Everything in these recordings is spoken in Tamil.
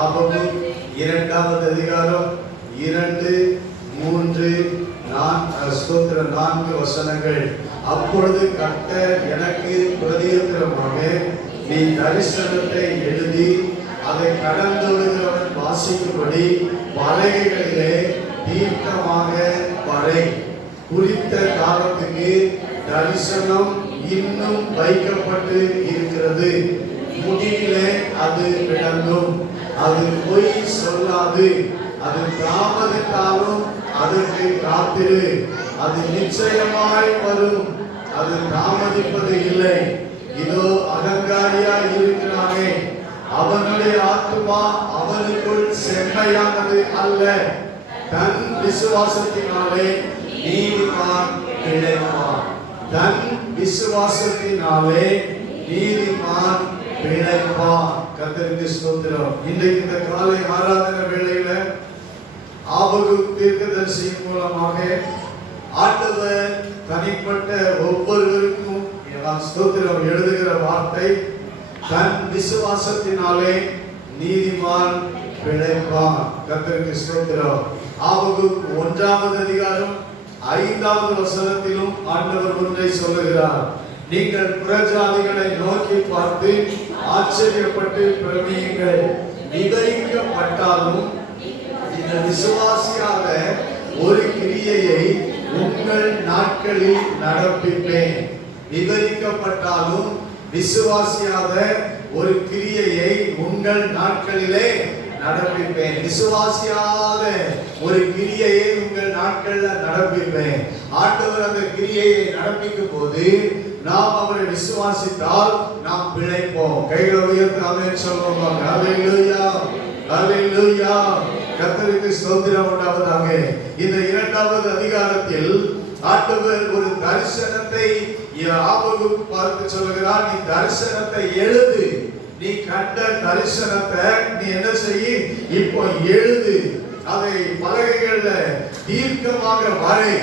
ஆபகுக் 2வது அதிகாரம் 2, 3, 4 வசனங்கள். அப்பொழுது கர்த்தர் எனக்கு பிரதியுத்தரமாக, நீ தரிசனத்தை எழுதி அதை கடந்தொழுகிறவன் வாசிக்கும்படி பலகைகளிலே தீர்க்கமாக வரை. குறித்த காலத்துக்கு தரிசனம் இன்னும் வைக்கப்பட்டு இருக்கிறது. முடிவிலே அது விளங்கும். அது பொய் சொல்லாது. அது தாமதித்தாலும் அதற்கு காத்திரு. அது நிச்சயமாய் வரும். அது தாமதிப்பது இல்லை. இதோ அகங்காரியாய் இருக்கிறானே, அவனுடைய ஆத்துமா அவனுக்குள் செம்மையானது அல்ல. தன் விசுவாசத்தினாலே நீதிமான் பிழைப்பான். தன் விசுவாசத்தினாலே நீதிமான் பிழைப்பான். கர்த்தருக்கு ஸ்தோத்திரம். இன்றைக்கு இந்த காலை ஆராதனை வேளையில ஆபகுக் தீர்க்கதரிசியின் மூலமாக ஆண்டவர் தனிப்பட்ட ஒவ்வொருவருக்கும் ஸ்தோத்திரம் எழுதுகிற வார்த்தை, தன் விசுவாசத்தினாலே நீதிமான் பிழைப்பான். கர்த்தருக்கு ஸ்தோத்திரம். ஆபகுக் 1வது அதிகாரம் 5வது வசனத்திலும் ஆண்டவர் ஒன்றை சொல்லுகிறார். நீங்கள் புறஜாதிகளை நோக்கி பார்த்து ஆச்சரியப்பட்டு பிரமியுங்கள். விதைக்கப்பட்டாலும் இந்த விசுவாசியாக ஒரு கிரியையை உங்கள் நாட்களில் நடப்பிப்பேன். விவரிக்கப்பட்டாலும் விசுவாசியாக ஒரு கிரியையை உங்கள் நாட்களிலே நடப்பிப்பேன். விசுவாசியாக ஒரு கிரியையை உங்கள் நாட்கள்ல நடப்பிப்பேன். ஆண்டவர் அந்த கிரியையை நடப்பிக்கும் போது நாம் அவரை விசுவாசித்தால் நாம் பிழைப்போம். கைகளை உயர்த்தி ஆமென் சொல்லுவோம். ஹல்லேலூயா, ஹல்லேலூயா. கர்த்தருக்கு ஸ்தோத்திரம் உண்டாவதாக. இந்த 2வது அதிகாரத்தில் ஆண்டவர் ஒரு தரிசனத்தை ஆபகுக் பார்த்து சொல்லுகிறார். நீ தரிசனத்தை எழுது. நீ கண்ட தரிசனத்தை நீ என்ன செய்ய? இப்போ எழுது. அதை பலகைகள்ல தீர்க்கமாக வரை.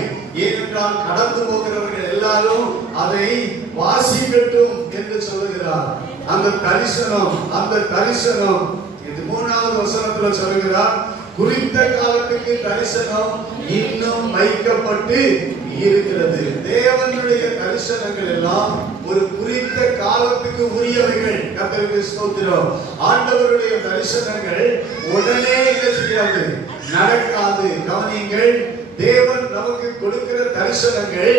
ஏனென்றால் கடந்து போகிறவர்கள் எல்லாரும் அதை வாசிக்கட்டும் என்று சொல்லுகிறார். அந்த தரிசனம் இது 3வது வசனத்துல சொல்லுகிறார். குறித்த காலத்துக்கு தரிசனம் இன்னும் வைக்கப்பட்டு இருக்கிறது. தேவனுடைய தரிசனங்கள் எல்லாம் ஒரு குறித்த காலத்துக்கு உரியவைகள். கர்த்தருக்கு ஸ்தோத்திரம். ஆண்டவருடைய தரிசனங்கள் உடனே என்ன செய்யாது? நடக்காது. கவனியுங்கள், தேவன் நமக்கு கொடுக்கிற தரிசனங்கள்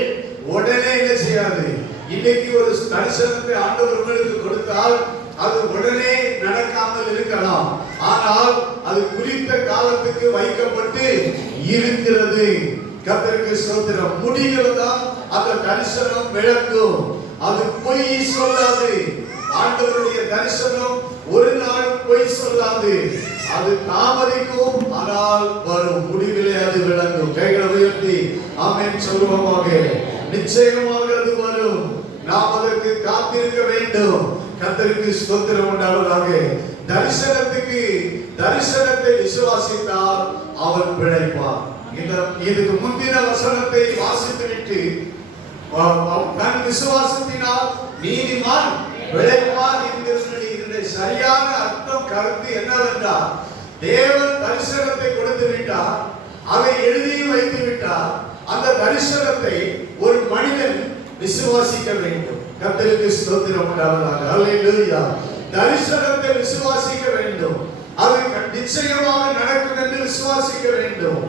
உடனே என்ன செய்யாது? இன்னைக்கு ஒரு தரிசனத்தை ஆண்டவர் உங்களுக்கு கொடுத்தால் அது உடனே நடக்காமல் இருக்கலாம். ஆனால் அது குறித்த காலத்துக்கு வைக்கப்பட்டு இருக்கிறது. கர்த்தருக்கு ஸ்தோத்திரம். முடிவில் தான் அந்த தரிசனம் விளங்கும். அது பொய் சொல்லாது. ஆண்டவருடைய தரிசனம் ஒரு நாள் பொய் சொல்லாது. அது தாமதிக்கும், ஆனால் வரும். முடிவிலே அது விளங்கும். கைகளை உயர்த்தி ஆமென் சொல்லுவோமாக. நிச்சயமாக அது வரும். நாம் அதற்கு காத்திருக்க வேண்டும். கர்த்தருக்கு ஸ்தோத்திரம் உண்டாவதாக. தரிசனத்தை விசுவாசித்தால் அவன் பிழைப்பான். இதுக்கு முந்தின வசனத்தை வாசித்துவிட்டு தன் விசுவாசத்தினால் நீதிமான் பிழைப்பான் என்கிற சரியான அர்த்தம் கருத்து என்னவென்றால், தேவன் தரிசனத்தை கொடுத்து விட்டார், அதை எழுதி வைத்து விட்டார். அந்த தரிசனத்தை ஒரு மனிதன் விசுவாசிக்க வேண்டும். கர்த்தருக்கு ஸ்தோத்திரம் உண்டாவதாக. ஹல்லேலூயா. தரிசனத்தை விசுவாசிக்க வேண்டும். அது நிச்சயமாக நடக்கும் என்று விசுவாசிக்க வேண்டும்.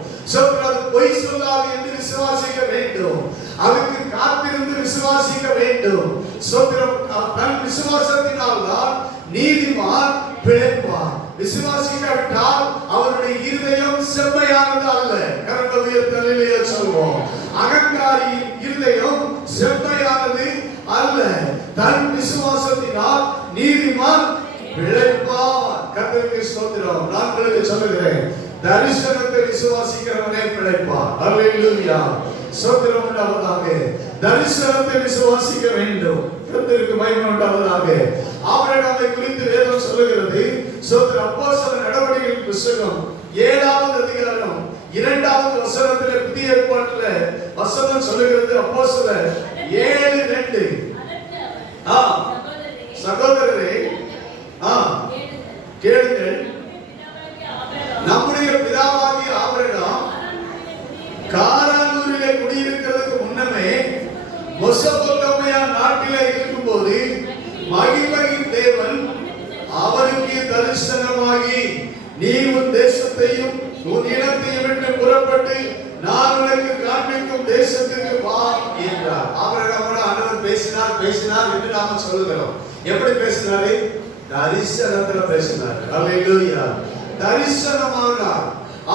அது பொய் சொல்லாது என்று விசுவாசிக்க வேண்டும். அதுக்கு காத்திருந்து விசுவாசிக்க வேண்டும். தன் விசுவாசத்தினால் தான் நீதிமான் பிழைப்பான். விசுவாசிக்காவிட்டால் அவருடைய இருதயம் செம்மையானது அல்ல. கரங்களை உயர்த்தி அல்லேலூயா சொல்வோம். அகங்காரியின் இருதயம் செம்மையானது அல்ல. தன் விசுவாசத்தினால் நீதிமான் பிழைப்பான். கர்த்தருக்கு ஸ்தோத்திரம். நான் உங்களுக்கு சொல்லுகிறேன், தரிசனத்தை விசுவாசிக்கிறவனே பிழைப்பான். அல்லேலூயா. ஸ்தோத்திரம் உண்டாவதாக. தரிசனத்தை விசுவாசிக்க வேண்டும். கர்த்தருக்கு மகிமை உண்டாவதாக. ஆபிரகாமை குறித்து வேதம் சொல்லுகிறது. அப்போஸ்தலர் நடவடிக்கைகளின் புத்தகம் 7வது அதிகாரம் 2வது வசனத்திலே புதிய ஏற்பாட்டிலே வசனம் சொல்லுகிறது. அப்போஸ்தலர் 7:2. சகோதரரே கேளுங்கள், தரிசனமாகி நீ உன் தேசத்தையும் உன் இனத்தையும் விட்டு புறப்பட்டு நான் உனக்கு காண்பிக்கும் தேசத்துக்கு வா என்றார். ஆபிரகாமோடு ஆண்டவர் பேசினார் என்று நாம சொல்லுகிறோம். எப்படி பேசினாரு? தரிசனத்துல பேசினார். அல்லேலூயா. தரிசனமானார்.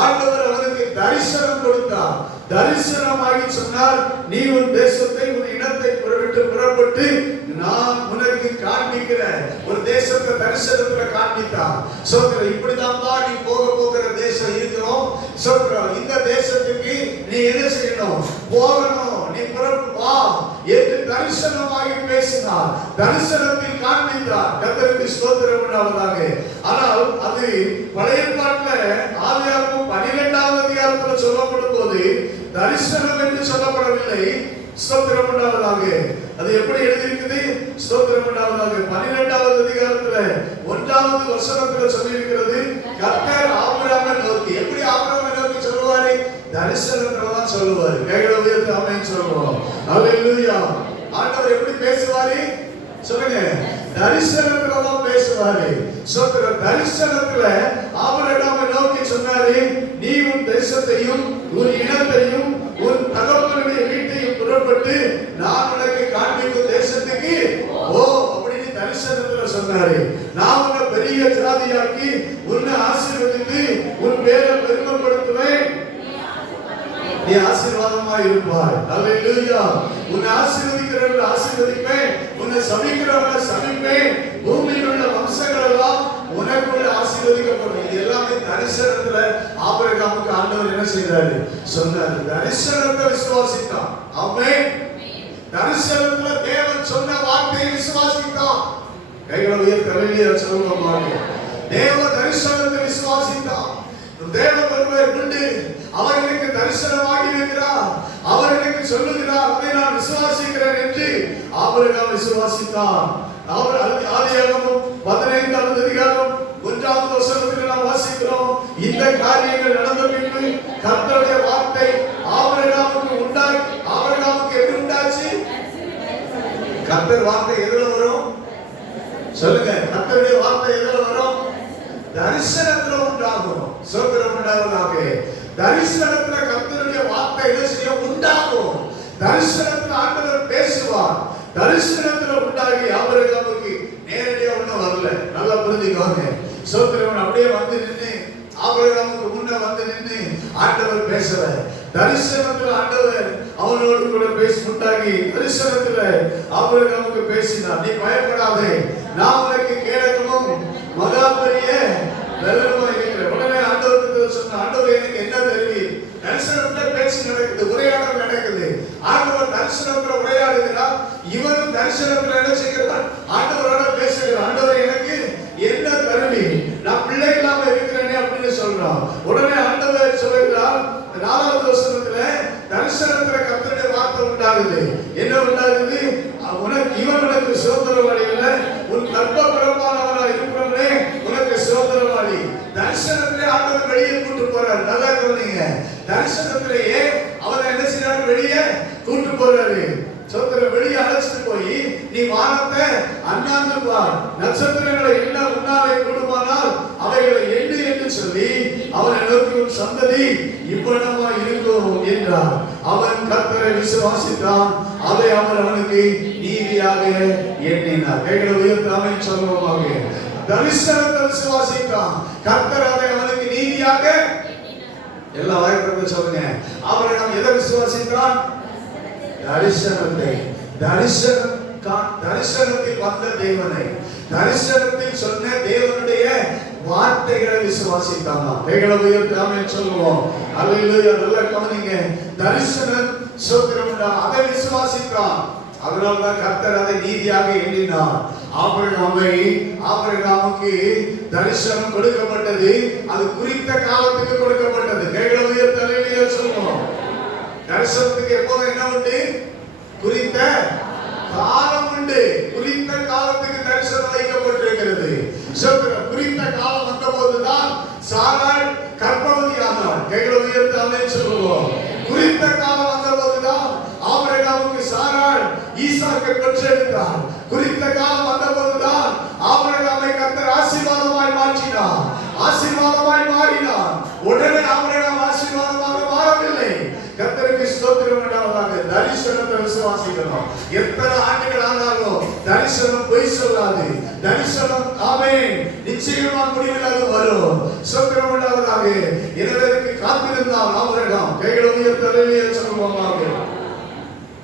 ஆண்டவர் அவனுக்கு தரிசனம் கொடுத்தார். தரிசனமாகி சொன்னார், நீ உன் தேசத்தை உன் இனத்தை விட்டு புறப்பட்டு நான் உனக்கு காண்பிக்கிற ஒரு தேசத்தை தரிசனத்துல காண்பித்தார். சோதரா, இப்படிதான் நீ போகிற தேசம் இருக்கிறோம். சோதரா, இந்த தேசத்துக்கு நீ என்ன செய்யணும்? போகணும். நீ புறப்பட்டு வா என்று தரிசனமாகி பேசினார். தரிசனத்தில் காண்பித்தார். கர்த்தருக்கு ஸ்தோத்திரம் உண்டாவதாக. ஆனால் அது பழைய ஏற்பாட்டில் ஆதியாகமம் 12வது அதிகாரத்துல சொல்லப்படும் போது தரிசனம் என்று சொல்லப்படவில்லை. ஸ்தோத்திரம் உண்டாவதாக. அது எப்படி எழுதியிருக்குது? ஸ்தோத்திரம் உண்டாவதாக. 12வது அதிகாரத்துல 1வது வசனத்துல சொல்லி இருக்கிறது, கர்த்தர் ஆபிரகாமை நோக்கி. எப்படி ஆபிரகாமை நோக்கி சொல்லுவாரு? தரிசனத்துல தான் சொல்லுவாரு. கைகளை உயர்த்தி ஆமென் சொல்லுவோம். அல்லேலூயா. ஆண்டவர் எப்படி பேசுவாரு சொல்லுங்க? தரிசனத்துல தான் பேசுவாரு. ஸ்தோத்திரம். தரிசனத்துல ஆபிரகாமை நோக்கி சொன்னாரு, நீ உன் தேசத்தையும் உன் இனத்தையும் உன் தகப்பனுடைய வீட்டையும் புறப்பட்டு நான் உனக்கு காண்பிக்கும் தேசத்துக்கு ஓ அப்படின்னு தரிசனத்துல சொன்னாரு. நான் உன்னை பெரிய ஜாதியாக்கி உன்னை ஆசீர்வதித்து உன் பேரை பெருமைப்படுத்துவேன். நீ ஆசீர்வாதமா இருப்பாய். அல்லேலூயா. உன்னை ஆசீர்வதிக்கிறவர்களை ஆசீர்வதிப்பேன், உன்னை சபிக்கிறவர்களை சபிப்பேன். பூமியில் உள்ள வம்சங்கள் எல்லாம் உனக்குள்ள ஆசீர்வதிக்கப்படும். இது எல்லாமே தரிசனத்துல ஆபிரகாமுக்கு ஆண்டவர் என்ன செய்தாரு? சொன்னாரு. தரிசனத்தை விசுவாசித்தான். ஆமென். தரிசனத்துல தேவன் சொன்ன வார்த்தையை விசுவாசித்தான். கைகளை உயர்த்தி சொல்லுவாங்க. தேவ தரிசனத்தை விசுவாசித்தான். தேவ ஒருவர் உண்டு. அவர்களுக்கு தரிசனமாகி இருக்கிறார். அவர்களுக்கு சொல்லுகிறார், அதை நான் விசுவாசிக்கிறேன் என்று ஆபிரகாம் விசுவாசித்தான். அவர் ஆதியாகமம் 15வது அதிகாரம் 1வது வசனத்தில் நாம் வாசிக்கிறோம், இந்த காரியங்கள் நடந்த பின்பு கர்த்தருடைய வார்த்தை ஆபிரகாமுக்கு எப்படி உண்டாச்சு? கர்த்தர் வார்த்தை எதுல வரும்? சொல்லுங்க. கர்த்தருடைய வார்த்தை எதுல வரும்? தரிசனத்துல உண்டாகும். சோத்திரம் உண்டாவதாக. தரிசனத்துல கர்த்தருடைய வார்த்தை என்ன செய்ய உண்டாகும். தரிசனத்துல ஆண்டவர் பேசுவார். தரிசனத்துல உண்டாகி ஆபிரகாமுக்கு நேரடியா ஒண்ணும் வரல. நல்லா புரிஞ்சுக்கோங்க. சோத்திரம். அப்படியே வந்து நின்று ஆபிரகாமுக்கு முன்ன வந்து நின்று ஆண்டவர் பேசல. தரிசனத்துல ஆண்டவர் அவனோடு கூட பேசி உண்டாகி தரிசனத்துல ஆபிரகாமுக்கு பேசினார். நீ பயப்படாதே, நான் உனக்கு கேடகமும் மகா பெரிய பலனுமா இருக்கிறேன். உடனே ஆண்டவருக்கு சொன்ன, ஆண்டவர் எனக்கு என்ன தெரிவி? தரிசனத்துல பேச்சு நடக்குது, உரையாடல் நடக்குது. ஆண்டவர் தரிசனத்துல உரையாடுகிறார். இவனும் தரிசனத்துல என்ன செய்கிறார்? ஆண்டவரோட பேசுகிறார். ஆண்டவர் எனக்கு என்ன தருவி? நான் பிள்ளை இல்லாம இருக்கிறேனே அப்படின்னு சொல்றான். உடனே ஆண்டவர் சொல்லுகிறார் 4வது வசனத்துல, தரிசனத்துல கர்த்தருடைய வார்த்தை உண்டாகுது. என்ன உண்டாகுது? இவன் உனக்கு சுதந்திரவாளி இல்ல, உன் கர்ப்ப பிறப்பானவனா இருக்கிறவனே உனக்கு சுதந்திரவாளி. தரிசனத்திலே ஆண்டவர் வெளியே கூட்டு போறாரு. நல்லா கவனிங்க. தரிசனத்திலேயே அவரை என்ன செய்யறாரு? வெளியே கூட்டு போறாரு. சோதரர் வெளியே அழைச்சிட்டு போய், நீ வானத்தை அண்ணாந்து பார், நட்சத்திரங்களை எண்ண உன்னாலே கூடுமானால் அவைகளை எண்ணு என்று சொல்லி அவனை நோக்கி உன் சந்ததி இவ்வளவா இருக்கும் என்றார். அவன் கர்த்தரை விசுவாசித்தான். அதை அவர் அவனுக்கு நீதியாக எண்ணினார். கைகளை உயர்த்தி ஆமென் சொல்லுவோமாக. தரிசனத்தை விசுவாசித்தான். கர்த்தர் அதை அவனுக்கு நீதியாக எல்லா வாய்ப்பு சொல்லுங்க. ஆபிரகாம் எதை விசுவாசித்தான்? தரிசனத்தை. தரிசனத்தில் வந்த தேவனை, தரிசனத்தில் சொன்ன தேவனுடைய வார்த்தைகளை விசுவாசித்தாங்க. கைகளை உயர்த்தி ஆமென் சொல்லுவோம். அல்லேலூயா. நல்லா கவனிங்க. தரிசனம் சோத்திரம் அதை விசுவாசித்தான். அதனால்தான் கர்த்தர் அதை நீதியாக எண்ணினார். ஆபிரகாமுக்கு தரிசனம் கொடுக்கப்பட்டது. அது குறித்த காலத்துக்கு கொடுக்கப்பட்டது. கைகளை உயர்த்தி அல்லேலூயா சொல்லுவோம். தரிசனத்துக்கு எப்போது என்ன உண்டு? குறித்த காலம் உண்டு. குறித்த காலத்துக்கு தரிசனம் வைக்கப்பட்டிருக்கிறது. குறித்த காலம் வந்த போதுதான் சாராள் கர்ப்பவதியானாள். கைகளை உயர்த்தி ஆமென் சொல்லுவோம். குறித்த காலம் வந்த போதுதான் ஆபிரகாமுக்கு சாராள் ஈசாக்கை பெற்றெடுத்தாள். குறித்த காலம் வந்த போதுதான் ஆபிரகாமை கர்த்தர் ஆசீர்வாதமாய் மாற்றினார், ஆசீர்வாதமாய் மாறினார். உடனே ஆபிரகாம் ஆசீர்வாதமாக மாறவில்லை. கர்த்தருக்கு ஸ்தோத்திரம் உண்டாவதாக. தரிசனத்தை விசுவாசிக்கணும். எத்தனை ஆண்டுகள் ஆனாலும் தரிசனம் பொய் சொல்லாது. தரிசனம் ஆமென் நிச்சயமா முடிவில் அது வரும். ஸ்தோத்திரம் உண்டாவதாக. எனவே காத்திருந்தால் ஆபிரகாம் கைகளை உயர்த்தலையே சொல்லுவாங்க.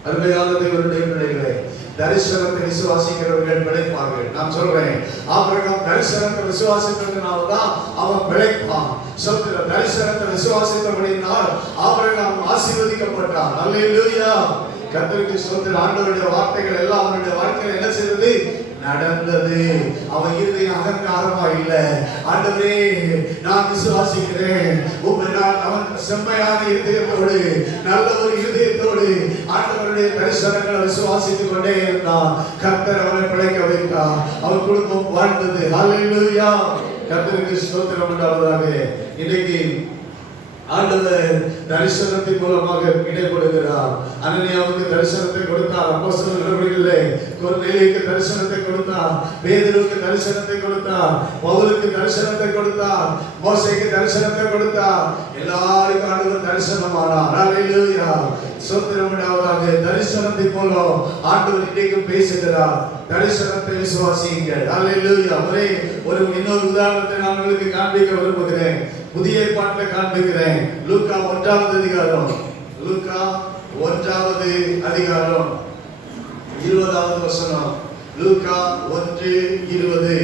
அருமையான தேவனுடைய பிள்ளைகளே, தரிசனத்தை விசுவாசிக்கிறவர்கள் பிழைப்பார்கள். நான் சொல்றேன், ஆபிரகாம் தரிசனத்தை விசுவாசித்ததுனால தான் அவன் பிழைப்பான். சொல்கிற தரிசனத்தை விசுவாசித்தபடினால் ஆபிரகாம் ஆசீர்வதிக்கப்பட்டான். அல்லேலூயா. கர்த்தருக்கு ஸ்தோத்திரம். ஆண்டவருடைய வார்த்தைகள் எல்லாம் அவனுடைய வாழ்க்கையில் என்ன செய்தது? நடந்தது. அவன் இருதயம் அகங்காரமா இல்ல. ஆண்டவரே நான் விசுவாசிக்கிறேன் உம்மை, நான் அவன் செம்மையான இருதயத்தோடு நல்ல ஒரு இருதயத்தோடு ஆண்டவருடைய தரிசனங்களை விசுவாசித்துக் கொண்டே இருந்தான். கர்த்தர் அவனை பிழைக்க வைத்தார். அவன் குடும்பம் வாழ்ந்தது. ஹல்லேலூயா. கர்த்தருக்கு ஸ்தோத்திரம் உண்டாவதாக. இன்னைக்கு ஆண்டவர் தரிசனத்தின் மூலமாக இடைப்படுகிறார். அனனியாவுக்கு தரிசனத்தை கொடுத்தார். அப்போஸ்தலர் நடவடிக்கைகளிலே கொர்நேலியுக்கு தரிசனத்தை கொடுத்தார். பேதுருவுக்கு தரிசனத்தை கொடுத்தார். பவுலுக்கு தரிசனத்தை கொடுத்தார். மோசேக்கு தரிசனத்தை கொடுத்தார். எல்லாருக்கும் ஆண்டவர் தரிசனமானார். ஹல்லேலூயா. ஸ்தோத்திரம் உண்டாவதாக. தரிசனத்தின் மூலம் ஆண்டவர் இன்றைக்கு பேசுகிறார். தரிசனத்தை விசுவாசியுங்கள். ஹல்லேலூயா. ஒரு இன்னொரு உதாரணத்தை நான் உங்களுக்கு காண்பிக்க விரும்புகிறேன். புதிய ஏற்பாட்டில் காண்பிக்கிறேன். லூக்கா 1வது அதிகாரம், லூக்கா 1வது அதிகாரம் 20வது வசனம். லூக்கா 1:20.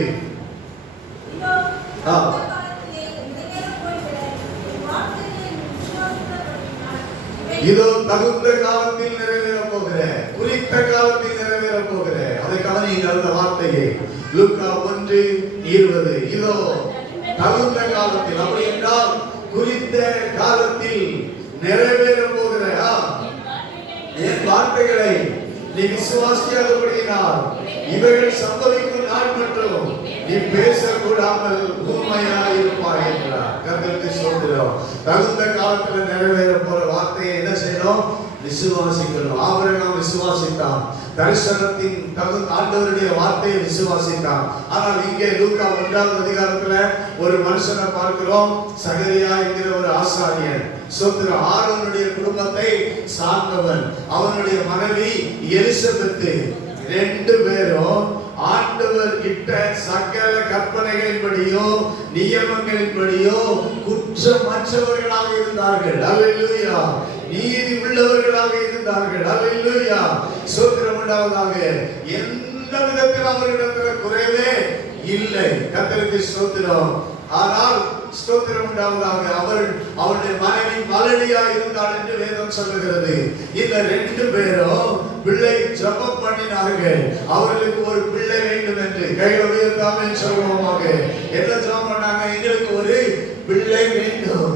இதோ தகுந்த காலத்தில் நிறைவேற போகிற, குறித்த காலத்தில் நிறைவேற போகிற, அதை கவனியுங்கள் அந்த வார்த்தையை. லூக்கா 1:20. இதோ தகுந்த காலத்தில், அப்படி என்றால் குறித்த காலத்தில் நிறைவேற போகிற என் வார்த்தைகளை நீ விசுவாசியாதபடியினால் இவைகள் சம்பவிக்கும் நாள் மட்டும் நீ பேசக்கூடாமல் ஊமையாய் இருப்பாய் என்றார். கர்த்தருக்கு ஸ்தோத்திரம். தகுந்த காலத்தில் நிறைவேற போற வார்த்தையை என்ன செய்யணும்? விசுவாசிக்கணும். ஆபிரகாம் விசுவாசித்தான். தரிசனத்தின் ஆண்டவருடைய வார்த்தையை விசுவாசித்தான். ஆனால் இங்கே லூக்கா 1வது அதிகாரத்துல ஒரு மனுஷனை பார்க்கிறோம். சகரியா என்கிற ஒரு ஆசாரியன். ஸ்தோத்திரம். ஆரோனுடைய குடும்பத்தை சார்ந்தவன். அவனுடைய மனைவி எலிசபெத்து. 2 பேரும் ஆண்டவர் கிட்ட சகல கற்பனைகளின்படியோ நியமங்களின்படியோ குற்றமற்றவர்களாக இருந்தார்கள். அல்லேலூயா. நீதி உள்ளவர்களாக இருந்தார்கள். அல்லேலூயா. ஸ்தோத்திரம் உண்டாவதாக. எந்த விதத்தில் அவர்களிடத்தில் குறைவே இல்லை. கர்த்தருக்கு ஸ்தோத்திரம். ஆனால் ஸ்தோத்திரம் உண்டாவதாக. அவருடைய மனைவி மலடியா இருந்தாள் என்று வேதம் சொல்லுகிறது. இந்த 2 பேரும் பிள்ளை ஜெபம் பண்ணினார்கள். அவர்களுக்கு ஒரு பிள்ளை வேண்டும் என்று. கைகளை உயர்த்தாமே சொல்லுவோமாக. என்ன ஜெபம் பண்ணாங்க? எங்களுக்கு ஒரு பிள்ளை வேண்டும்.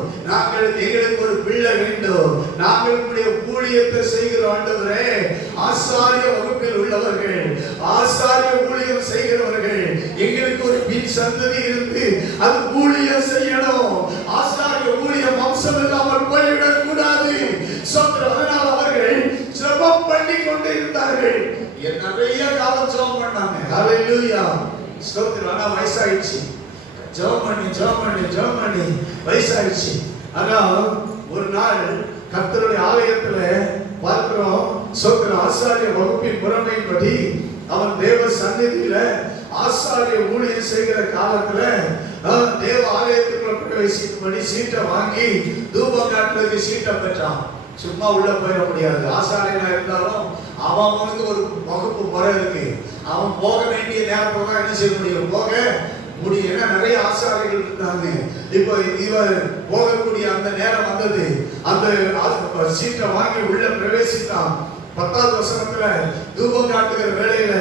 எங்களுக்கு ஒரு பிள்ளை வேண்டும். நாங்கள் உம்முடைய ஊழியத்தை செய்கிற ஆண்டவரே, ஆசாரிய வகுப்பில் உள்ளவர்கள், ஆசாரிய ஊழியம் செய்கிறவர்கள், எங்களுக்கு ஒரு பின் சந்ததி இருந்து அது ஊழியம் செய்யணும். ஆசாரிய ஊழியம் வம்சம் இல்லாமல் போய்விடக் கூடாது. அதனால் அவர்கள் ஜெபம் பண்ணி கொண்டு இருந்தார்கள். நிறைய காலம் ஜெபம் பண்ணாங்க. ஹல்லேலூயா. ஸ்தோத்திரம். ஆனா வயசாயிடுச்சு. ஜெபம் பண்ணி வயசாயிடுச்சு. ஆனா ஒரு நாள் கர்த்தருடைய ஆலயத்துல பார்க்கிறோம். ஸ்தோத்திரம். ஆசாரிய வகுப்பின் முறைமைப்படி அவன் தேவ சந்நிதியில ஆசாரிய ஊழியம் செய்கிற காலத்துல தேவ ஆலயத்துக்குள்ள பிரவேசிக்கும்படி சீட்டை வாங்கி தூபம் காட்டுறதுக்கு சீட்டை பெற்றான். சும்மா உள்ள போயிட முடியாது. ஆசாரியனா இருந்தாலும் அவனுக்கு ஒரு வகுப்பு முறை இருக்கு. அவன் போக வேண்டிய நேரத்துல தான் என்ன செய்ய முடியும்? போக முடியும். ஏன்னா நிறைய ஆசாரிகள் இருந்தாங்க. இப்போ இவர் போகக்கூடிய அந்த நேரம் வந்தது. அந்த சீட்டை வாங்கி உள்ள பிரவேசித்தான். 10வது வசனத்துல தூபம் காட்டுகிற வேளையில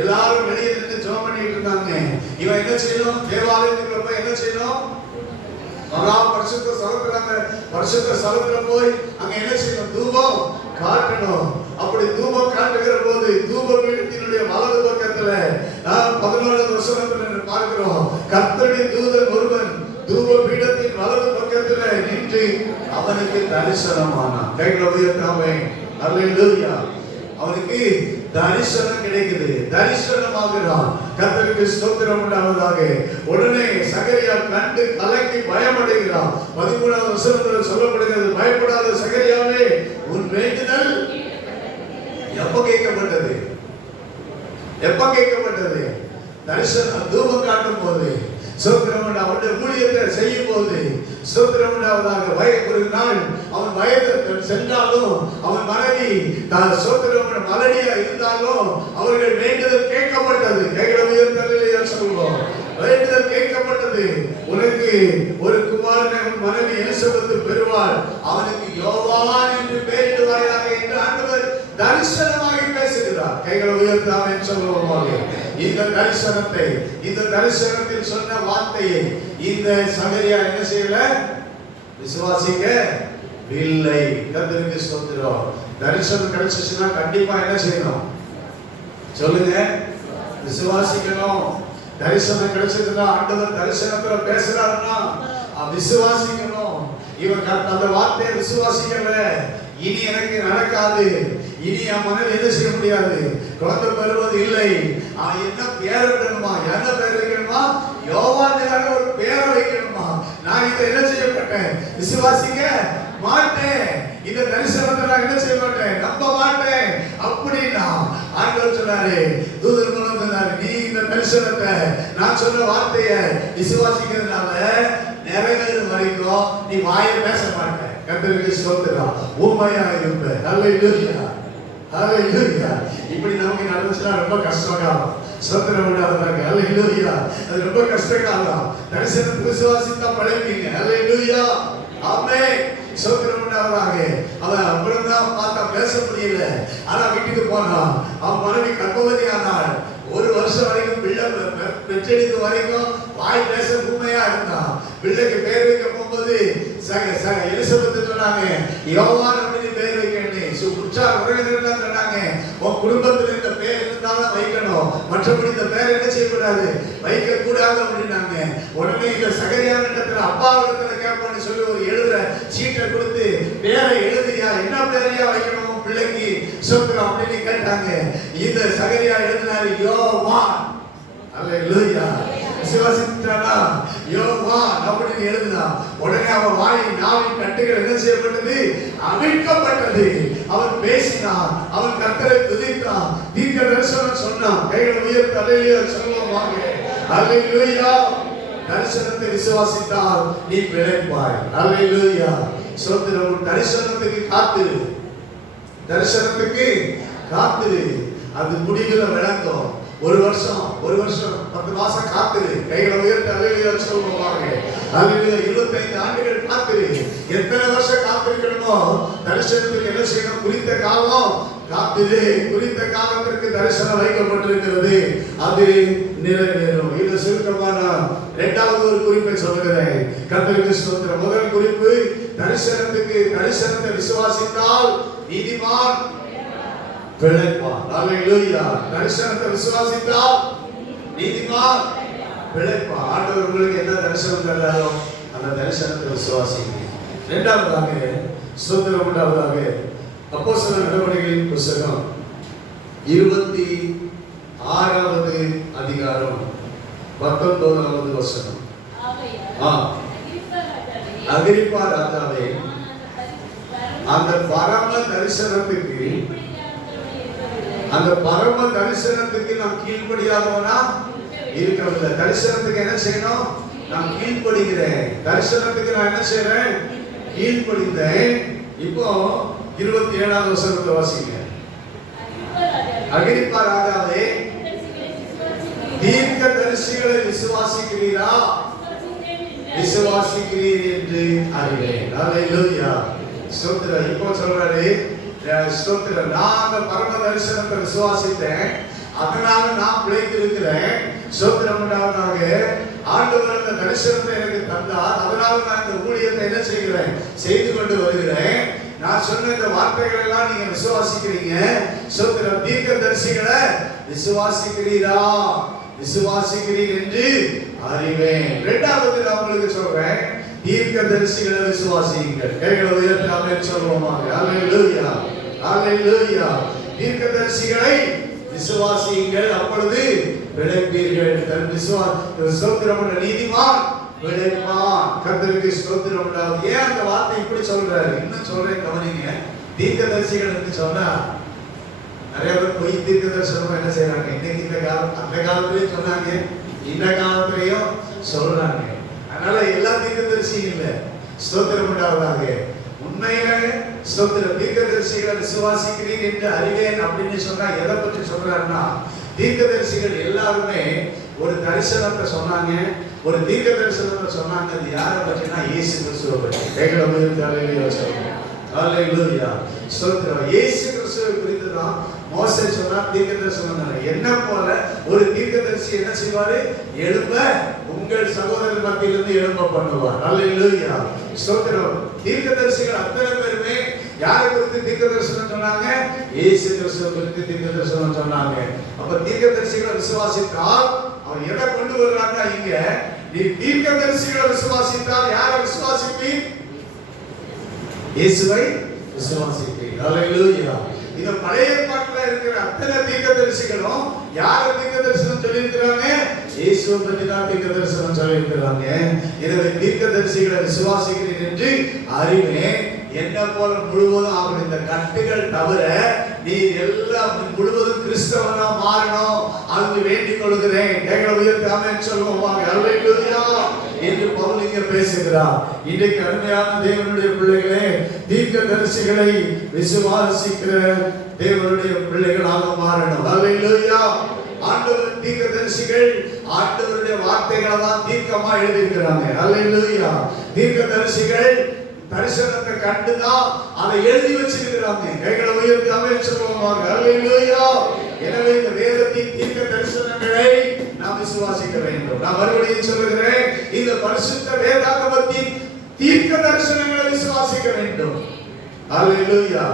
எல்லாரும் வெளியே நின்று ஜெபம் பண்ணிட்டு இருந்தாங்க. இவன் என்ன செய்யணும்? தேவாலயத்துக்குள்ள போய் என்ன செய்யணும்? பரிசுத்த ஸ்தலத்துல போய் அங்க என்ன செய்யணும்? தூபம் காட்டணும். அப்படி தூபம் காட்டுகிற போது தூப பீடத்தினுடைய வலது பக்கத்துல 11வது வசனத்துல பார்க்கிறோம். கர்த்தருடைய தூதன் ஒருவன் தூப பீடத்தின் வலது பக்கத்துல நின்று அவனுக்கு தரிசனமானான். கைகளை உயர்த்தாமே. அல்லேலூயா. அவனுக்கு தரிசனம் கிடைக்குது, தரிசனமாகிறான். கர்த்தருக்கு ஸ்தோத்திரம் உண்டாவதாக. உடனே சகரியா கண்டு கலங்கி பயமடைகிறான். 13வது வசனத்தில் சொல்லப்படுகிறது, பயப்படாத சகரியாவே, உன் வேண்டுதல் எப்ப கேட்கப்பட்டது? எப்ப கேட்கப்பட்டது? தரிசனம் தூபம் காட்டும் போது, ஸ்தோத்திரம் அவருடைய ஊழியத்தை செய்யும் போது, ஸ்தோத்திரம் உண்டாவதாக. ஒரு நாள் அவன் வயது சென்றாலும் அவன் மனைவி ஸ்தோத்திரம் மலடியா இருந்தாலும் அவர்கள் வேண்டுதல் கேட்கப்பட்டது. சொல்லுவோம், வேண்டுதல் கேட்கப்பட்டது. உனக்கு ஒரு குமாரனை உன் மனைவி எலிசபெத்து பெறுவாள், அவனுக்கு யோவான் என்று பெயரிடுவாயாக என்று ஆண்டவர் தரிசனமாக பேசுகிறார். கைகளை உயர்த்தாமே சொல்லுவோம். இந்த தரிசனத்தை, இந்த தரிசனத்தில் சொன்ன வார்த்தையை இந்த சகரியா என்ன செய்யல? விசுவாசிக்கவில்லை. கர்த்தருக்கு ஸ்தோத்திரம். தரிசனம் கிடைச்சிச்சுன்னா கண்டிப்பா என்ன செய்யணும்? சொல்லுங்க, விசுவாசிக்கணும். தரிசனம் கிடைச்சதுன்னா, ஆண்டவர் தரிசனத்துல பேசுறாருன்னா விசுவாசிக்கணும். இவன் அந்த வார்த்தையை விசுவாசிக்கல, இனி எனக்கு நடக்காது, இனி என் மனைவி என்ன செய்ய முடியாது, குழந்தை பெறுவது இல்லை, என்ன பேர் வைக்கணுமா, என்ன பேர் வைக்கணுமா, யோவானுக்காக ஒரு பேரை வைக்கணுமா, நான் இதை என்ன செய்யப்பட்டேன்? விசுவாசிக்க மாட்டேன். இந்த தரிசனத்தை நான் என்ன செய்ய மாட்டேன்? நம்ப மாட்டேன். அப்படின்னா ஆண்டவர் சொன்னாரு, தூதர் மூலம் சொன்னாரு, நீ இந்த தரிசனத்தை, நான் சொன்ன வார்த்தையை விசுவாசிக்கிறதுனால நிறைவேறும் வரைக்கும் நீ வாயை பேச மாட்டேன். கர்த்தருக்கு ஸ்தோத்திரம். ஊமையா இருப்ப. ஹல்லேலூயா, ஹல்லேலூயா. இப்படி நமக்கு நடந்துச்சுன்னா ரொம்ப கஷ்டகாலம். ஸ்தோத்திரம் உண்டாவதாக. ஹல்லேலூயா. அது ரொம்ப கஷ்டகாலம். தரிசனத்தை விசுவாசித்தா பழகுவீங்க. ஹல்லேலூயா, ஆமென். ஸ்தோத்திரம் உண்டாவதாக. அவன் அப்புறம் தான் பார்த்தா பேச முடியல. ஆனா வீட்டுக்கு போனான். அவன் மனைவி கர்ப்பவதி ஆனாள். ஒரு வருஷம் வரைக்கும் பிள்ளை பெற்றெடுக்க வரைக்கும் வாய் பேச ஊமையா இருந்தான். பிள்ளைக்கு பேர் வைக்க போகும்போது எலிசபெத்து சொன்னாங்க, யோவான் அப்படின்னு பேர் வைக்கணும். உற்சாக உறவினர்கள் சொன்னாங்க, உன் குடும்பத்தில் இந்த பேர் இருந்தாலும் வைக்கணும், மற்றபடி இந்த பேர் என்ன செய்யக்கூடாது, வைக்க கூடாது அப்படின்னாங்க. உடனே இந்த சகரியாவிடத்துல அப்பாவிடத்துல கேட்பான்னு சொல்லி ஒரு எழுதுற சீட்டை கொடுத்து, பேரை எழுதியா, என்ன பேரையா வைக்கணும் பிள்ளைக்கு சொல்றோம் அப்படின்னு கேட்டாங்க. இந்த சகரியா எழுதினாரு யோவான். அல்லேலூயா. விசுவாசித்தானா? யோவான் அப்படின்னு எழுதினா. உடனே அவன் வாயின் நாவின் கட்டுகள் என்ன செய்யப்பட்டது? அவிழ்க்கப்பட்டது. அவன் பேசினான், அவன் கர்த்தரை துதித்தான், தீர்க்க தரிசனம் சொன்னான். கைகளை உயர்த்தி அல்லேலூயா சொல்லுவாங்க. அல்லேலூயா. தரிசனத்தை விசுவாசித்தால் நீ பிழைப்பாய். அல்லேலூயா. ஸ்தோத்திரம். தரிசனத்துக்கு காத்திரு, தரிசனத்துக்கு காத்திரு. அது முடிவில் விளங்கும். ஒரு வருஷம் 10 மாசம் காத்திரு. கைகளை உயர்த்தி அல்லேலூயா சொல்லுவாங்க. அல்லேலூயா. 25 ஆண்டுகள் காத்திரு. எத்தனை வருஷம் காத்திருக்கணுமோ தரிசனத்துக்கு என்ன செய்யணும்? குறித்த காலம் காத்திரு. குறித்த காலத்திற்கு தரிசனம் வைக்கப்பட்டிருக்கிறது, அது நிறைவேறும். இது சுருக்கமான இரண்டாவது ஒரு குறிப்பை சொல்லுகிறேன். கர்த்தருக்கு ஸ்தோத்திரம். முதல் குறிப்பு, தரிசனத்தை விசுவாசித்தால் நீதிமான் பிழைப்பான். அல்லேலூயா. தரிசனத்தை விசுவாசித்தால் நீதிமான் பிழைப்பான். ஆண்டவர் உங்களுக்கு என்ன தரிசனம் தந்தாரோ அந்த தரிசனத்தை விசுவாசிங்க. இரண்டாவதாக ஸ்தோத்திரம் உண்டாவதாக. அப்போஸ்தலர் நடவடிக்கைகளின் புத்தகம் 26வது அதிகாரம் 19வது வசனம். அகிரிப்பா ராஜாவே, அந்த பரம தரிசனத்துக்கு நாம் கீழ்ப்படியாதவனா இருக்கவில்லை. தரிசனத்துக்கு என்ன செய்யணும்? நான் கீழ்ப்படுகிறேன். தரிசனத்துக்கு நான் என்ன செய்றேன்? கீழ்ப்படிந்தேன். இப்போ 27வது வசனத்தை வாசிங்க. அகிரிப்பா ராஜாவே, தீர்க்கதரிசிகளை விசுவாசிக்கிறீரா? விசுவாசிக்கிறீர் என்று அறிவேன். அல்லேலூயா. ஸ்தோத்திரம். இப்போ சொல்றாரு, ஸ்தோத்திரம், நான் அந்த பரம தரிசனத்தை விசுவாசித்தேன், அதனால நான் பிழைத்திருக்கிறேன். ஸ்தோத்திரம் உண்டாவதாக. ஆண்டவர் அந்த தரிசனத்தை எனக்கு தந்தார், அதனால நான் இந்த ஊழியத்தை என்ன செய்கிறேன்? செய்து கொண்டு வருகிறேன். நான் சொன்ன இந்த வார்த்தைகள் எல்லாம் நீங்க விசுவாசிக்கிறீங்க. ஸ்தோத்திரம். தீர்க்கதரிசிகளை விசுவாசிக்கிறீரா? விசுவாசிக்கிறீர் என்று அறிவேன். இரண்டாவது நான் உங்களுக்கு சொல்றேன், தீர்க்கதரிசிகளை விசுவாசியுங்கள். கைகளை உயர்த்தி ஆமென் சொல்லுவோமா? அல்லேலூயா, அல்லேலூயா. தீர்க்கதரிசிகளை விசுவாசியுங்கள் அப்பொழுது பிழைப்பீர்கள். தன் ஸ்தோத்திரம் என்ற நீதிமான் பிழைப்பான். கர்த்தருக்கு ஸ்தோத்திரம் உண்டாவது. ஏன் அந்த வார்த்தை இப்படி சொல்றாரு? இன்னும் சொல்றேன் கவனிங்க. தீர்க்கதரிசிகள் சொன்னா நிறைய பேர் பொய் தீர்க்க தரிசனம் என்ன செய்யறாங்க? இன்னைக்கு இந்த காலம், அந்த காலத்திலயும் சொன்னாங்க, இந்த காலத்திலையும் சொல்றாங்க. அதனால எல்லா தீர்க்கதரிசியும் இல்ல. ஸ்தோத்திரம் உண்டாவதாக. உண்மையில ஸ்தோத்திரம் தீர்க்கதரிசிகளை விசுவாசிக்கிறீர் என்று அறிவேன் அப்படின்னு சொன்னா எதை பற்றி சொல்றாருன்னா, தீர்க்கதரிசிகள் எல்லாருமே ஒரு தரிசனத்தை சொன்னாங்க, ஒரு தீர்க்க தரிசனத்தை சொன்னாங்க. அது யாரை பற்றினா இயேசு கிறிஸ்துவை பற்றி. ஹல்லேலூயா ஸ்தோத்திரம். இயேசு கிறிஸ்துவை குறித்து தான் மோசே சொன்னார், தீர்க்கதரிசனம். என்ன போல ஒரு தீர்க்கதரிசி என்ன செய்வாரு? எழும்ப உங்கள் சகோதரர் மத்தியிலிருந்து எழும்ப பண்ணுவார். ஹல்லேலூயா ஸ்தோத்திரம். தீர்க்கதரிசிகள் அத்தனை பேருமே யாரை குறித்து தீர்க்கதரிசனம் சொன்னாங்க? இயேசு கிறிஸ்துவை குறித்து தீர்க்கதரிசனம் சொன்னாங்க. அப்ப தீர்க்கதரிசிகளை விசுவாசித்தால் அவர் எதை கொண்டு வர்றாங்க? இங்க நீ தீர்க்கதரிசிகளை விசுவாசித்தால் யாரை விசுவாசிப்பீர்? இயேசுவை விசுவாசிப்பீர். ஹல்லேலூயா. இந்த பழைய ஏற்பாட்டில் இருக்கிற அத்தனை தீர்க்கதரிசிகளும் யாரை தீர்க்கதரிசனம் சொல்லியிருக்கிறாங்க? இயேசுவை பற்றி தான் தீர்க்கதரிசனம் சொல்லியிருக்கிறாங்க. எனவே தீர்க்கதரிசிகளை விசுவாசிக்கிறேன் என்று அறிவேன். என்ன போல முழுவதும் அவர் இந்த கட்டுகள் தவிர நீ எல்லாம் முழுவதும் கிறிஸ்தவனா மாறணும் அது வேண்டிக் கொள்கிறேன். எங்களை உயர்த்தி ஆமென் சொல்லுவோம். ஹல்லேலூயா என்று பவுல் இங்கே பேசுகிறார். இன்றைக்கு அருமையான தேவனுடைய பிள்ளைகளே, தீர்க்கதரிசிகளை விசுவாசிக்கிற தேவனுடைய பிள்ளைகளாக மாறணும். ஹல்லேலூயா. ஆண்டவர் தீர்க்கதரிசிகள் ஆண்டவருடைய வார்த்தைகளை தான் தீர்க்கமா எழுதியிருக்கிறாங்க. ஹல்லேலூயா. தீர்க்கதரிசிகள் தரிசனத்தை கண்டுதான் அதை எழுதி வச்சிருக்கிறாங்க. கைகளை உயர்த்தி ஆமென் சொல்லுவோம். ஹல்லேலூயா. எனவே இந்த வேதத்தின் தீர்க்க தரிசனங்களை நாம் விசுவாசிக்க வேண்டும். நான் மறுபடியும் சொல்லுகிறேன், இந்த பரிசுத்த வேதாகமத்தின் தீர்க்க தரிசனங்களை விசுவாசிக்க வேண்டும். ஹல்லேலூயா.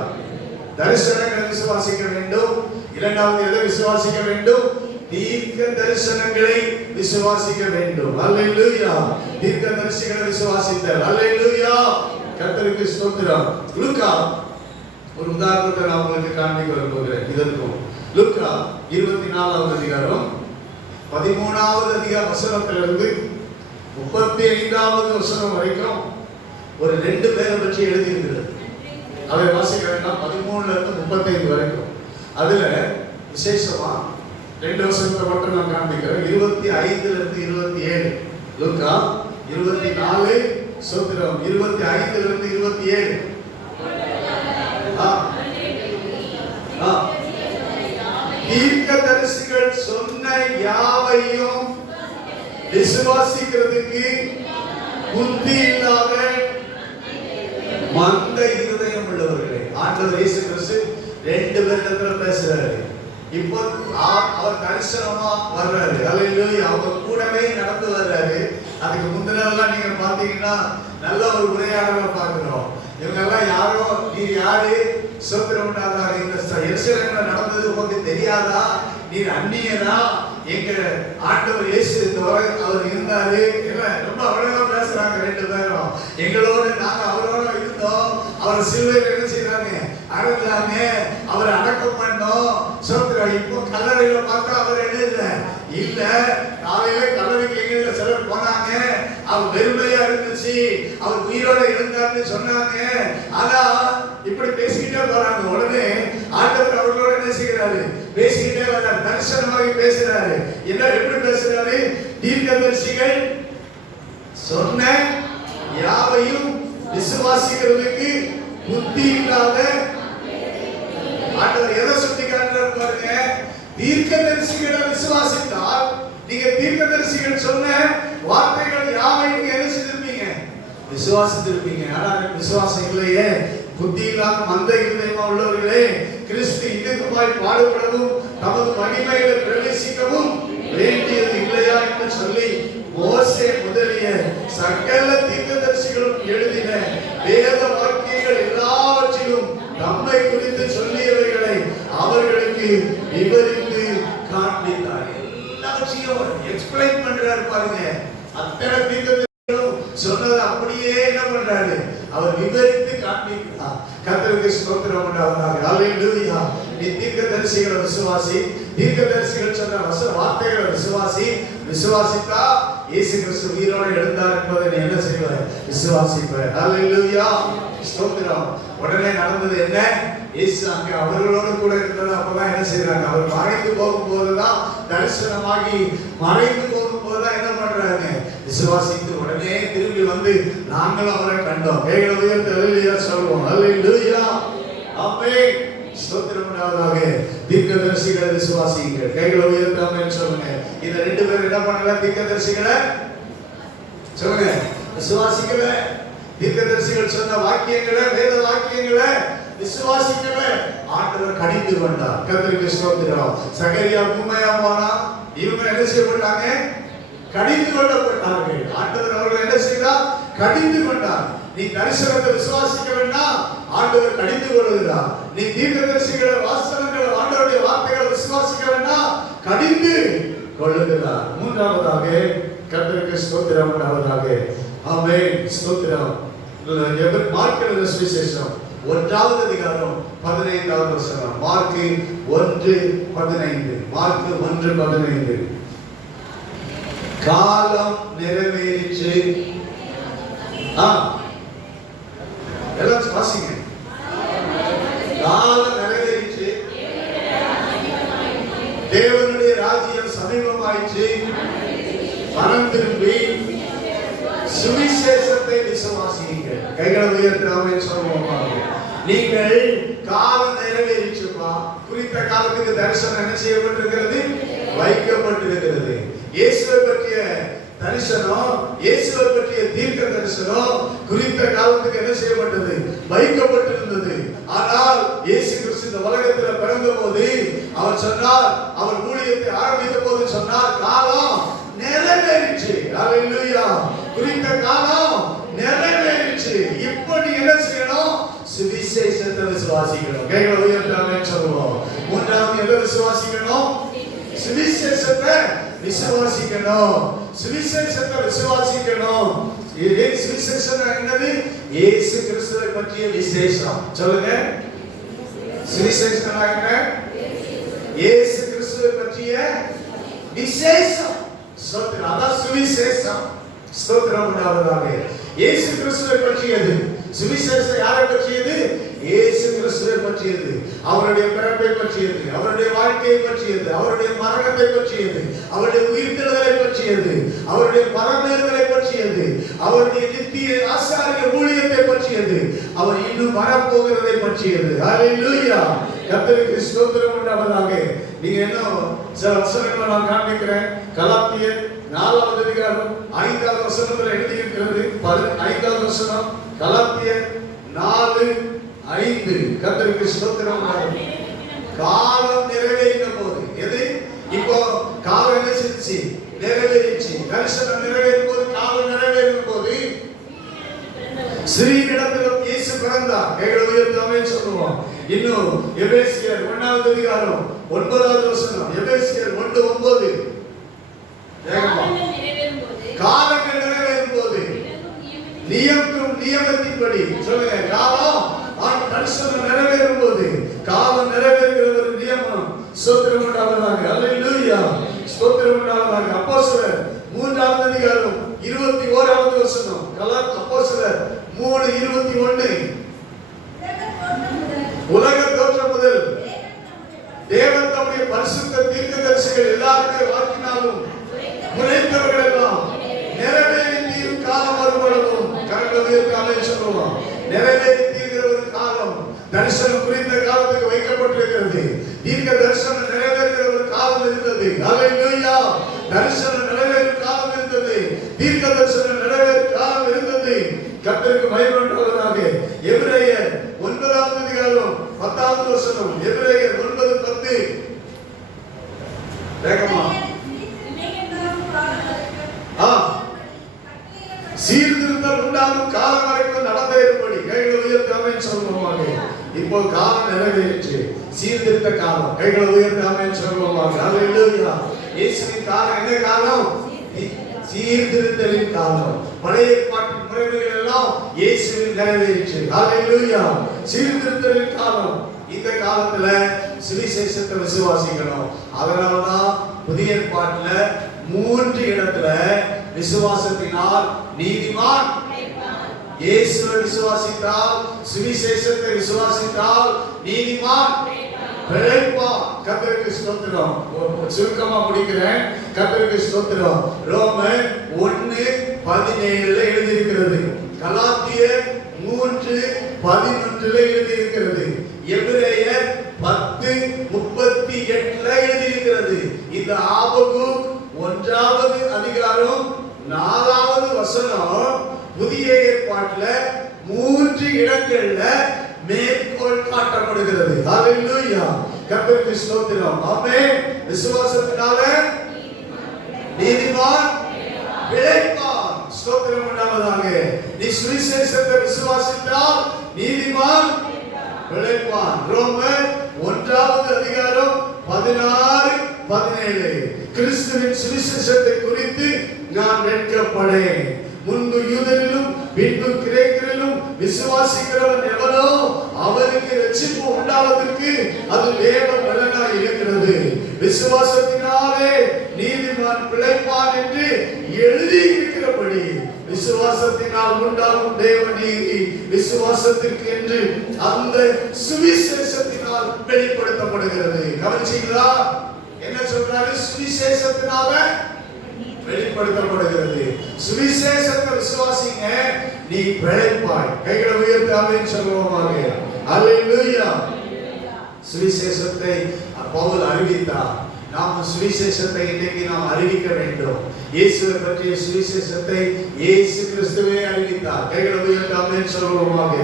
தரிசனங்களை விசுவாசிக்க வேண்டும். இரண்டாவது எதை விசுவாசிக்க வேண்டும்? தீர்க்க தரிசனங்களை விசுவாசிக்க வேண்டும். ஹல்லேலூயா. தீர்க்க தரிசனங்களை விசுவாசித்தல். ஹல்லேலூயா. கர்த்தருக்கு ஸ்தோத்திரம். லூக்கா ஒரு உதாரணத்தை நான் உங்களுக்கு காண்பிக்க விரும்புகிறேன். இதற்கும் லூக்கா 24வது அதிகாரம் 13வது வசனத்திலிருந்து 35வது வசனம் வரைக்கும் ஒரு 2 பேரை பற்றி எழுதியிருக்கிறது. அதை வாசிக்க வேண்டாம். 13ல இருந்து 35 வரைக்கும். அதுல விசேஷமா 2 வசனத்தை மட்டும் நான் காண்பிக்கிறேன். 25ல இருந்து 27. லூக்கா 24 ஸ்தோத்திரம் 25ல இருந்து 27. தீர்க்கதரிசிகள் சொன்ன யாவையும் விசுவாசிக்கிறதுக்கு புத்தி இல்லாத மந்த இருதயம் உள்ளவர்களே. ஆண்டவர் இயேசு கிறிஸ்து 2 பேரிடத்துல பேசுறாரு. இப்போ அவர் தரிசனமா வர்றாரு. ஹல்லேலூயா. அவங்க கூடவே நடந்து வர்றாரு. அதுக்கு முந்தினெல்லாம் நீங்க பாத்தீங்கன்னா நல்ல ஒரு உரையாடலை பார்க்கிறோம். இவங்க எல்லாம் யாரோ, நீ யாரு? ஸ்தோத்திரம் உண்டாதாக. இந்த எருசலேம்ல நடந்தது உங்களுக்கு தெரியாதா? நீர் அந்நியனா? எங்க ஆண்டவர் இயேசு அவர் இருந்தாரு. ரொம்ப அவ்வளவா பேசுறாங்க 2 பேரும். எங்களோட நாங்க அவரோட இருந்தோம். அவர் சிலுவையில் என்ன செய்யறாங்க? அறந்தாங்க. அவரை அடக்கம் பண்ணோம். ஸ்தோத்திரம். இப்போ கல்லறையில பார்த்தா அவர் என்ன இல்ல. காலையில கல்லறைக்கு எங்க சிலர் போனாங்க. அவர் வெறுமையா இருந்துச்சு. அவர் உயிரோட இருந்தார்னு சொன்னாங்க. ஆனா இப்படி பேசிக்கிட்டே போறாங்க. உடனே ஆண்டவர் அவர்களோட என்ன செய்கிறாரு? பேசிக்கிட்டே வர்றாரு. தரிசனமாக பேசுறாரு. என்ன எப்படி பேசுறாரு? தீர்க்கதரிசிகள் சொன்ன யாவையும் விசுவாசிக்கிறதுக்கு புத்தி இல்லாத ஆண்டவர் எதை சுட்டி காட்டுறாரு பாருங்க. தீர்க்கதரிசிகளை விசுவாசித்தால் நீங்க தீர்க்கதரிசிகள் சொன்ன வார்த்தைகள் யாவையும் நீங்க என்ன செய்திருப்பீங்க? விசுவாசித்திருப்பீங்க. ஆனா விசுவாசம் இல்லையே. புத்தி இல்லாத மந்த இருதயமா உள்ளவர்களே, கிறிஸ்து இதுக்குமாய் பாடுபடவும் தமது மகிமையில பிரவேசிக்கவும் வேண்டியது இல்லையா என்று சொல்லி மோசே முதலிய சகல தீர்க்கதரிசிகளும் எழுதின வேத வாக்கியங்கள் எல்லாவற்றிலும் நம்மை குறித்து சொல்லியவைகளை அவர்களுக்கு விவரித்து காண்பித்தார். எல்லாவற்றையும் எக்ஸ்பிளைன் பண்றாரு பாருங்க. அத்தனை தீர்க்கதரிசிகளும் சொன்னது அப்படியே என்ன பண்றாரு? அவர் விவரித்து காண்பிக்கிறார். கர்த்தருக்கு ஸ்தோத்திரம் உண்டாவதாக. ஹல்லேலூயா. நீ தீர்க்கதரிசிகளை விசுவாசி. தீர்க்கதரிசிகள் சொன்ன வார்த்தைகளை விசுவாசி. விசுவாசித்தா இயேசு கிறிஸ்து உயிரோடு எழுந்தார் என்பதை நீ என்ன செய்வாய்? விசுவாசிப்பாய். ஹல்லேலூயா, ஸ்தோத்திரம். உடனே நடந்தது என்ன? இயேசு அங்கே அவர்களோடு கூட இருந்தது. அப்பதான் என்ன செய்யறாங்க? அவர் மறைந்து போகும்போதுதான், தரிசனமாகி மறைந்து போகும்போதுதான் என்ன பண்றாங்க? விசுவாசித்து உடனே திரும்பி வந்து நாங்களும் அவரை கண்டோம். கைகளை உயர்த்தி ஹல்லேலூயா சொல்வோம். ஹல்லேலூயா, ஆமென், ஸ்தோத்திரம் உண்டாவதாக. தீர்க்கதரிசிகளை விசுவாசியுங்கள். கைகளை உயர்த்தி ஆமென் சொல்லுங்க. இந்த ரெண்டு பேரும் என்ன பண்ணல? தீர்க்கதரிசிகளை சொல்லுங்க, விசுவாசிக்கல. தீர்க்கதரிசிகள் சொன்ன வாக்கியங்களை, வேத வாக்கியங்களை விசுவாசிக்கல. ஆண்டவர் கடிந்து கொண்டார். கர்த்தருக்கு ஸ்தோத்திரம். சகரியா உண்மையா போனா இவங்க என்ன செய்யப்பட்டாங்க? கடிந்து கொள்ளப்பட்டார்கள். ஆண்டவர் அவர்கள் என்ன செய்தார்? கடிந்து கொண்டார். நீ தரிசனத்தை விசுவாசிக்க வேண்டாம், ஆண்டவர் கடிந்து கொள்கிறார். நீ தீர்க்கதரிசிகளை, வாசகங்களை, ஆண்டவருடைய வார்த்தைகளை விசுவாசிக்க வேண்டாம், கடிந்து கொள்ளுகிறார். மூன்றாவதாக கர்த்தருக்கு ஸ்தோத்திரம் உண்டாவதாக. ஆமென், ஸ்தோத்திரம். மார்க்கு சுவிசேஷம் 1வது அதிகாரம் 15வது வசனம். மார்க்கு 1:15. மார்க்கு 1:15. காலம் நிறைவேறிச்சு. எல்லாம் வாசிங்க. காலம் நிறைவேறிச்சு, தேவனுடைய ராஜ்யம் சமீபமாயிற்று, மனம் திரும்பி சுவிசேஷத்தை விசுவாசியுங்கள். கைகளை உயர்த்தி ஆமென் சொல்லுவோம். நீங்கள் காலம் நிறைவேறிச்சுப்பா. குறித்த காலத்துக்கு தரிசனம் என்ன செய்யப்பட்டிருக்கிறது? வைக்கப்பட்டிருக்கிறது. இயேசுவை பற்றிய தரிசனம், இயேசுவை பற்றிய தீர்க்க தரிசனம் குறித்த காலத்துக்கு என்ன செய்யப்பட்டது? வைக்கப்பட்டிருந்தது. ஆனால் இயேசு கிறிஸ்து இந்த உலகத்தில் பிறந்த போது அவர் சொன்னார், அவர் ஊழியத்தை ஆரம்பித்த போது சொன்னார், காலம் நிறைவேறிச்சு. ஹல்லேலூயா, குறித்த காலம் நிறைவேறிச்சு. இப்போ நீ என்ன செய்யணும்? சுவிசேஷத்தை விசுவாசிக்கணும். கைகளை உயர்த்தி ஆமென் சொல்லுவோம். மூன்றாவது எதை விசுவாசிக்கணும்? சுவிசேஷத்தை விசுவாசிக்கணும். சுவிசேஷத்தை விசுவாசிக்கணும். சுவிசேஷம் என்னது? இயேசு கிறிஸ்துவை பற்றிய விசேஷம். சொல்லுங்க, சுவிசேஷம் என்ன? இயேசு கிறிஸ்துவை பற்றிய விசேஷம். ஸ்தோத்திரம். அதான் சுவிசேஷம். ஸ்தோத்திரம் உண்டாவதாக. இயேசு கிறிஸ்துவை பற்றியது. சுவிசேஷம் யாரை பற்றியது? இயேசு கிறிஸ்துவை பற்றியது. அவருடைய பிறப்பை பற்றியது, அவருடைய வாழ்க்கையை பற்றியது, அவருடைய மரணத்தை பற்றியது, அவருடைய உயிர்த்தெழுதலை பற்றியது, அவருடைய பரமேறுதலை பற்றியது, அவருடைய நித்திய ஆசாரிய ஊழியத்தை பற்றியது, அவர் இன்னும் வரப்போகிறதை பற்றியது. ஹல்லேலூயா, கர்த்தருக்கு ஸ்தோத்திரம் உண்டாவதாக. நீங்க என்ன சில வசனங்களை நான் காண்பிக்கிறேன். கலாத்தியர் 4வது அதிகாரம் 5வது வசனத்துல எழுதி இருக்கிறது. 5வது வசனம், கலாத்தியர் 4:5. கர்த்தருக்கு ஸ்தோத்திரம். காலம் நிறைவேறின போது, எது இப்போ காலம் என்ன செஞ்சு? நிறைவேறிச்சு. தரிசனம் நிறைவேறும் போது, காலம் நிறைவேறும் போது ஸ்ரீனிடத்தில் இயேசு பிறந்தார். கைகளை உயர்த்தி ஆமென் சொல்லுவோம். இன்னும் எபேசியர் 1வது அதிகாரம் 9வது வசனம். எபேசியர் 1:9. காலங்கள் நிறைவேறும் போது நியமத்தின்படி சொல்லுங்க. காலம் தரிசனம் நிறைவேறும் போது, காலம் நிறைவேறுகிற ஒரு நியமம். ஸ்தோத்திரம் உண்டாவதாக. ஹல்லேலூயா, ஸ்தோத்திரம் உண்டாவதாக. அப்போஸ்தலர் 3வது அதிகாரம் 21வது வசனம். அப்போஸ்தலர் 3:21. உலக தோற்றம் முதல் தேவன் தம்முடைய பரிசுத்த தீர்க்கதரிசிகள் எல்லாருமே வாக்கினாலும் உரைத்தவர்கள் எல்லாம் நிறைவேறி தீரும் காலம் வருவதும். கரங்களை சொல்லுவோம். நிறைவேறி தீர்கிற ஒரு காலம் தரிசனம் குறித்த காலத்துக்கு வைக்கப்பட்டிருக்கிறது. தீர்க்க தரிசனம் நிறைவேறுகிற ஒரு காலம் இருந்தது. ஹல்லேலூயா, தரிசனம் நிறைவேறும் காலம் இருந்தது. தீர்க்க தரிசனம் நிறைவேறும் காலம் இருந்தது. கர்த்தருக்கு மகிமை உண்டாவதாக. எபிரேயர் 9வது அதிகாரம் 10வது வசனம். எபிரேயர் 9:10. வேகமா. சீர்திருத்தம் உண்டாகும் காலம் வரைக்கும் நடந்தேறும்படி. கைகளை உயர்த்தி ஆமென் சொல்லுவோமாக. இப்போ காலம் நிறைவேறிச்சு. சீர்திருத்த காலம். கைகளை உயர்த்தி ஆமென் சொல்லுவோமாக. ஹல்லேலூயா. இயேசுவின் காலம் என்ன காலம்? சீர்திருத்தலின் காலம். பழைய ஏற்பாட்டின் முறைமைகள் எல்லாம் இயேசுவின் நிறைவேறிச்சு. ஹல்லேலூயா. சீர்திருத்தலின் காலம். இந்த காலத்துல சுவிசேஷத்தை விசுவாசிக்கணும். அதனாலதான் புதிய ஏற்பாட்டுல 3 இடத்துல விசுவாசத்தினால் நீதிமான், இயேசுவை விசுவாசித்தால், சுவிசேஷத்தை விசுவாசித்தால் நீதிமான் பிழைப்பான். கர்த்தருக்கு ஸ்தோத்திரம். சுருக்கமா முடிக்கிறேன். கர்த்தருக்கு ஸ்தோத்திரம். ரோமர் 1:17 எழுதியிருக்கிறது. கலாத்தியர் 3:11 எழுதியிருக்கிறது. எபிரேயர் 10:38 எழுதியிருக்கிறது. இந்த ஆபகுக் 1வது அதிகாரம் 4வது வசனம் புதிய ஏற்பாட்டுல 3 இடங்கள்ல மேற்கோள் காட்டப்படுகிறது. ஹalleluya. கர்த்தருக்கு ஸ்தோத்திரம். ஆமென். விசுவாசத்தினால நீதிமான் பிழைப்பான். ஸ்தோத்திரம் உண்டாவதாக. நீ சுவிசேஷத்தை விசுவாசித்தால் நீதிமான் பிழைப்பான். ரோமர் 1வது அதிகாரம் 16-17. கிறிஸ்துவின் சுவிசேஷத்தை குறித்து நான் வெட்கப்படேன். முன்பு யூதரிலும் பின்பு கிரேக்கரிலும் விசுவாசிக்கிறவன் எவனோ அவருக்கு ரட்சிப்பு உண்டாவதற்கு அது தேவ பலனாய் இருக்கிறது. விசுவாசத்தினாலே நீதிமான் பிழைப்பான் என்று எழுதி இருக்கிறபடி விசுவாசத்தினால் உண்டாகும் தேவ நீதி விசுவாசத்திற்கு என்று அந்த சுவிசேஷத்தினால் வெளிப்படுத்தப்படுகிறது. கவனிச்சீங்களா? என்ன சொல்றாரு? சுவிசேஷத்தினால வெளிப்படுத்தப்படுகிறது. சுவிசேஷத்தை விசுவாசிங்க, நீ பிழைப்பாய். கைகளை உயர்த்தி ஆமென் சொல்லுவோமாக. ஹalleluya. சுவிசேஷத்தை பவுல் அறிவித்தார். நாம் சுவிசேஷத்தை இன்னைக்கு நாம் அறிவிக்க வேண்டும். இயேசுவை பற்றிய சுவிசேஷத்தை இயேசு கிறிஸ்துவே அறிவித்தார். கைகளை உயர்த்தி ஆமென் சொல்லுவோமாக.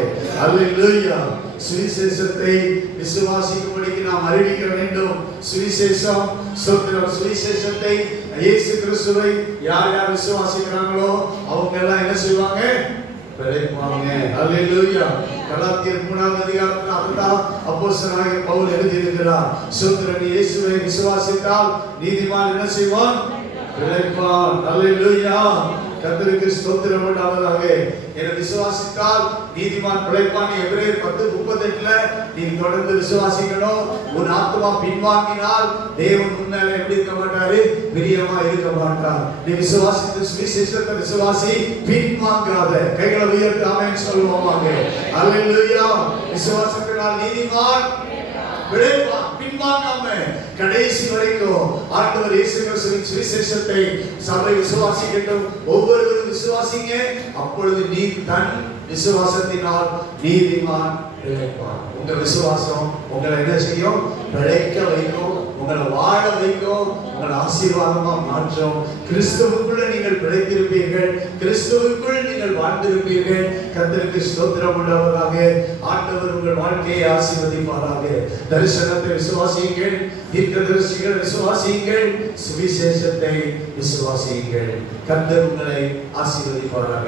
ஹalleluya. சுவிசேஷத்தை விசுவாசிக்கும்படிக்கு நாம் அறிவிக்க வேண்டும். சுவிசேஷம் ஸ்தோத்திரம். சுவிசேஷத்தை இயேசு கிறிஸ்துவை யார் யார் விசுவாசிக்கிறாங்களோ அவங்க எல்லாம் என்ன செய்வாங்க? பிழைப்பாங்க. ஹalleluya. கலாத்தியர் 3வது அதிகாரத்தில் அதுதான் அப்போஸ்தலனாகிய பவுல் எழுதியிருக்கிறார். ஸ்தோத்திரம். இயேசுவை விசுவாசித்தால் நீதிமான் என்ன செய்வான்? பிழைப்பான். ஹalleluya. கர்த்தருக்கு ஸ்தோத்திரம் உண்டாவதாக. என விசுவாசித்தால் நீதிமான் பிழைப்பான். எபிரேயர் 10:38 நீ தொடர்ந்து விசுவாசிக்கணும். உன் ஆத்துமா பின்வாங்கினால் தேவன் முன்னால எப்படி இருக்க மாட்டாரு? பிரியமா இருக்க மாட்டார். நீ விசுவாசித்து சுவிசேஷத்தை விசுவாசி, பின்வாங்காத. கைகளை உயர்த்தி ஆமென் சொல்லுவோமாக. ஹalleluya. விசுவாசத்தினால் நீதிமான் பிழைப்பான். பின்வாங்காம கடைசி வரைக்கும் ஆண்டவர் இயேசு கிறிஸ்துவின் சுவிசேஷத்தை சபை விசுவாசிக்கட்டும். ஒவ்வொருவரும் விசுவாசிங்க. அப்பொழுது நீ தன் விசுவாசத்தினால் நீதிமான் பிழைப்பான். உங்க விசுவாசம் உங்களை என்ன செய்யும்? பிழைக்க வைக்கும், உங்களை வாழ வைக்கும், உங்களை ஆசீர்வாதமா மாற்றும். கிறிஸ்துவுக்குள்ள நீங்கள் பிழைத்திருப்பீர்கள், கிறிஸ்துவுக்குள் நீங்கள் வாழ்ந்திருப்பீர்கள். கர்த்தருக்கு ஸ்தோத்திரம் உண்டாவதாக. ஆண்டவர் உங்கள் வாழ்க்கையை ஆசீர்வதிப்பாராக. தரிசனத்தை விசுவாசியுங்கள், தீர்க்கதரிசிகளை விசுவாசியுங்கள், சுவிசேஷத்தை விசுவாசியுங்கள். கர்த்தர் உங்களை ஆசீர்வதிப்பாராக.